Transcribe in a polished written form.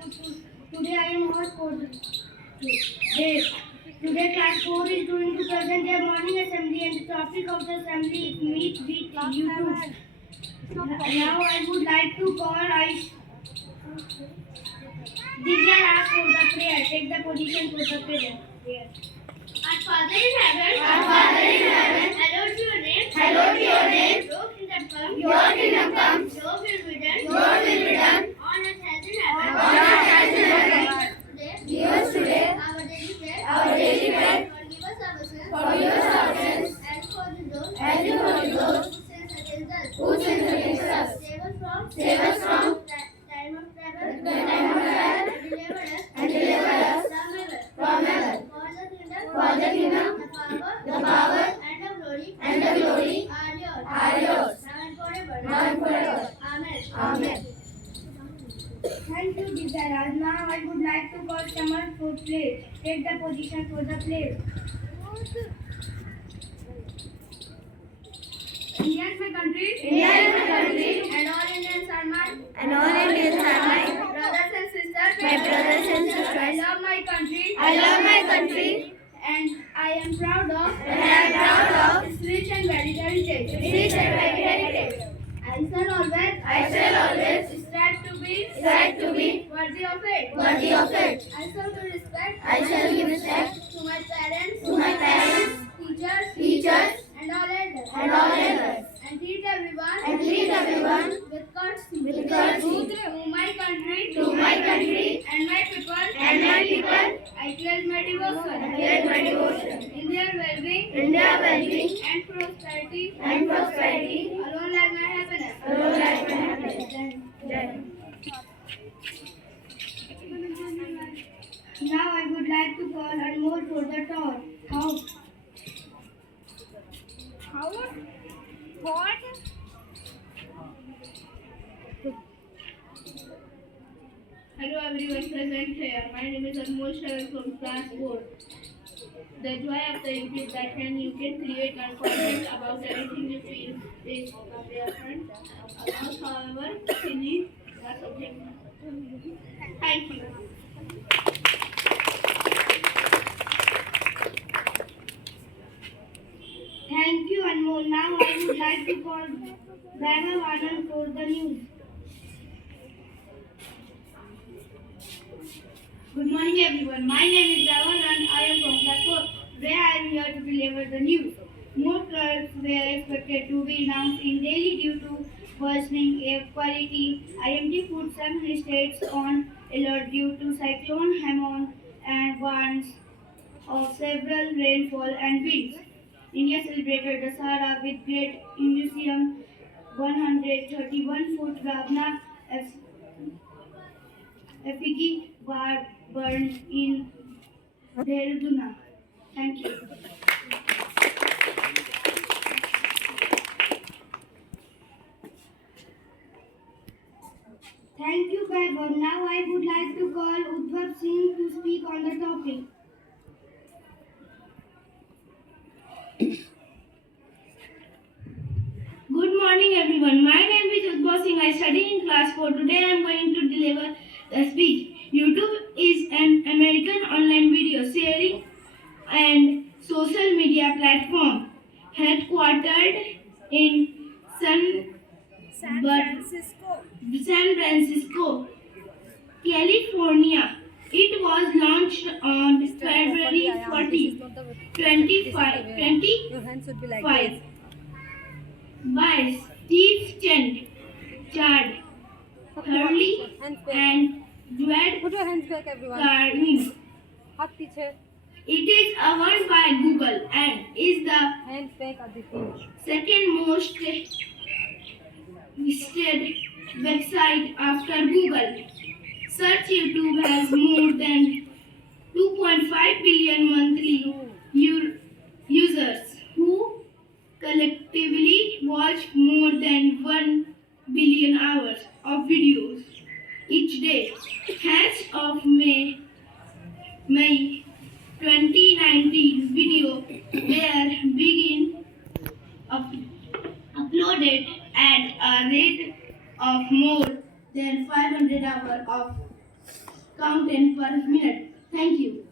Today I am host for the day. Today class 4 is going to present their morning assembly and the topic of the assembly is meet with YouTube. Now I would like to call Divya ask for the prayer. Take the position for the prayer. Our Father in heaven, hallowed be your name. Your kingdom come. Your will be done. On earth as in heaven. Give us today our daily bread. Forgive us our sins. As you forgive those who sins against us. Save us from the time of trouble. And deliver us from evil. For the kingdom, the power, and the glory are yours. Now and forever. Amen. Thank you, Divya. Now I would like to call Samar for play. Take the position for the play. India is my country. And all Indians are mine. Brothers and sisters. I love my country. And I am proud of its rich and varied heritage. I shall always strive to be worthy of it. I shall give respect to my parents, teachers, and all elders. And treat everyone with courtesy. To my country and my people, I pledge my devotion. In their well-being and prosperity, alone lies my happiness. Now I would like to call Anmol for the talk. What? Hello everyone present here. My name is Anmol Sharan from class 4. The joy of the youth is that you can create confidence about anything you feel is different about, however, silly or something. Thank you. Thank you, Anmol. Now I would like to call Vaibhav Anand for the news. Good morning everyone. My name is Ravan and I am from class 4. Today I am here to deliver the news. More floods were expected to be announced in Delhi due to worsening air quality. IMD put some states on alert due to cyclone Hamon and warns of several rainfall and winds. India celebrated Dasara with great museum 131-foot Ravana effigy were burned in Dehradun. Thank you. Thank you, Vaibhav. Now I would like to call Udbhav Singh to speak on the topic. Good morning everyone. My name is Udbhav Singh. I study in class 4. Today I am going to deliver the speech. YouTube is an American online video sharing and social media platform headquartered in San Francisco, California. It was launched on February 14, 2025 by Steve Chen, Chad Hurley, and Jawed Put your hands back, everyone. Karni. हाथ पीछे. It is owned by Google and is the Hands back, Aditi. second most visited website after Google. Search YouTube has more than 2.5 billion monthly users who collectively watch more than 1 billion hours of videos each day. As of May 2019, video were begin uploaded at a rate of more than 500 hours of count 10 per minute. Thank you.